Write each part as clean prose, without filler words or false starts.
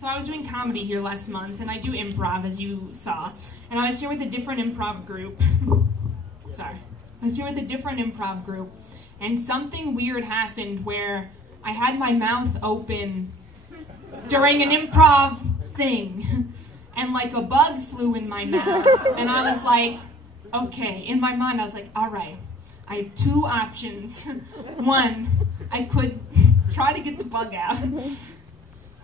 So I was doing comedy here last month, and I do improv, as you saw. And I was here with a different improv group. Sorry. I was here with a different improv group, and something weird happened where I had my mouth open during an improv thing, and like a bug flew in my mouth, and I was like, okay. In my mind, I was like, all right, I have two options. One, I could try to get the bug out,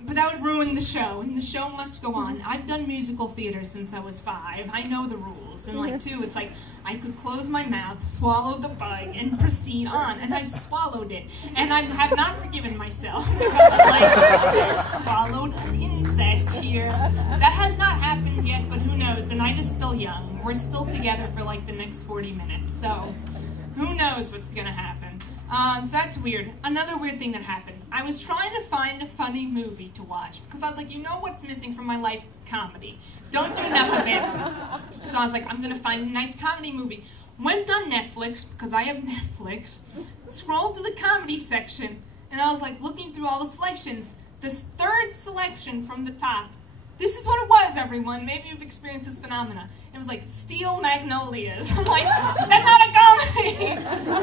but that would ruin the show, and the show must go on. I've done musical theater since I was 5. I know the rules. And like 2, it's like I could close my mouth, swallow the bug, and proceed on. And I swallowed it. And I have not forgiven myself because I swallowed an insect here. That has not happened yet, but who knows? The night is still young. We're still together for like the next 40 minutes. So who knows what's going to happen. So that's weird. Another weird thing that happened. I was trying to find a funny movie to watch because I was like, you know what's missing from my life? Comedy. Don't do enough of it. So I was like, I'm going to find a nice comedy movie. Went on Netflix, because I have Netflix, scrolled to the comedy section, and I was like looking through all the selections. This third selection from the top, this is what it was, everyone. Maybe you've experienced this phenomena. It was like Steel Magnolias. I'm like, that's not a comedy.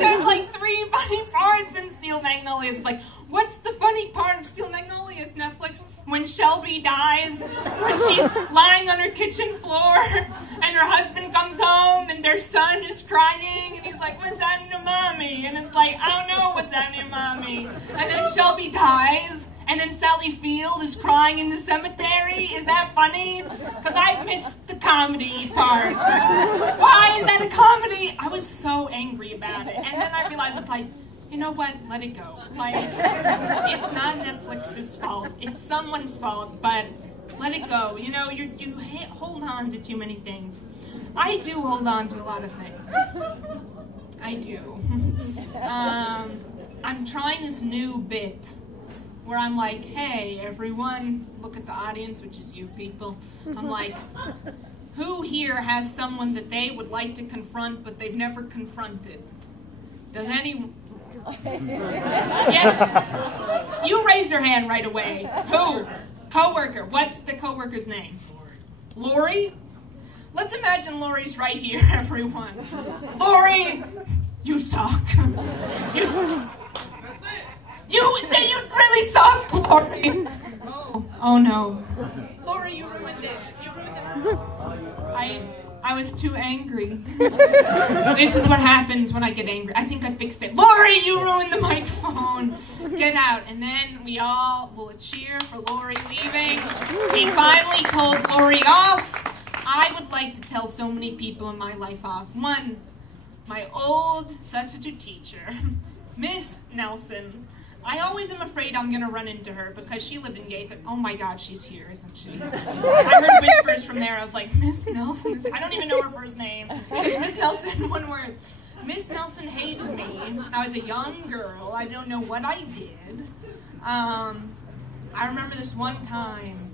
There's like 3 funny parts in Steel Magnolias. It's like, what's the funny part of Steel Magnolias, Netflix? When Shelby dies, when she's lying on her kitchen floor, and her husband comes home, and their son is crying, and he's like, what's happening to mommy? And it's like, I don't know what's happening to mommy. And then Shelby dies. And then Sally Field is crying in the cemetery. Is that funny? Because I missed the comedy part. Why is that a comedy? I was so angry about it. And then I realized it's like, you know what? Let it go. Like, it's not Netflix's fault. It's someone's fault, but let it go. You know, you hold on to too many things. I do hold on to a lot of things. I do. I'm trying this new bit where I'm like, hey, everyone, look at the audience, which is you people. I'm like, who here has someone that they would like to confront, but they've never confronted? Does anyone? Yes? You raise your hand right away. Who? Coworker. What's the coworker's name? Lori? Let's imagine Lori's right here, everyone. Lori, you suck. You really suck, Lori. Oh no. Lori, you ruined it. You ruined it. I was too angry. This is what happens when I get angry. I think I fixed it. Lori, you ruined the microphone. Get out. And then we all will cheer for Lori leaving. He finally told Lori off. I would like to tell so many people in my life off. One, my old substitute teacher, Miss Nelson. I always am afraid I'm going to run into her because she lived in Gaither. Oh my God, she's here, isn't she? I heard whispers from there. I was like, Miss Nelson? I don't even know her first name. It's Miss Nelson, one word. Miss Nelson hated me. I was a young girl. I don't know what I did. I remember this one time,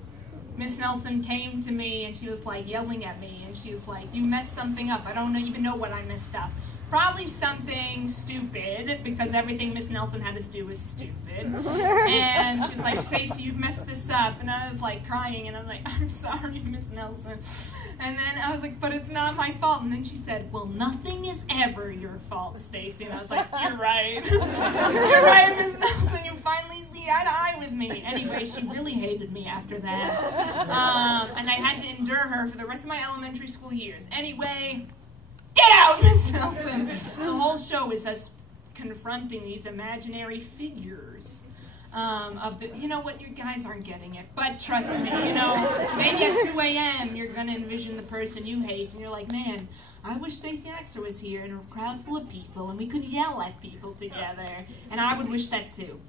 Miss Nelson came to me and she was like yelling at me. And she was like, you messed something up. I don't even know what I messed up. Probably something stupid, because everything Miss Nelson had to do was stupid. And she was like, Stacy, you've messed this up. And I was like crying, and I'm like, I'm sorry, Miss Nelson. And then I was like, but it's not my fault. And then she said, well, nothing is ever your fault, Stacy. And I was like, you're right. You're right, Miss Nelson. You finally see eye to eye with me. Anyway, she really hated me after that. And I had to endure her for the rest of my elementary school years. Anyway, get out, Miss Nelson! The whole show is us confronting these imaginary figures of the, you know what, you guys aren't getting it, but trust me, you know, maybe at 2 a.m. you're going to envision the person you hate, and you're like, man, I wish Stacey Axter was here in a crowd full of people, and we could yell at people together, and I would wish that too.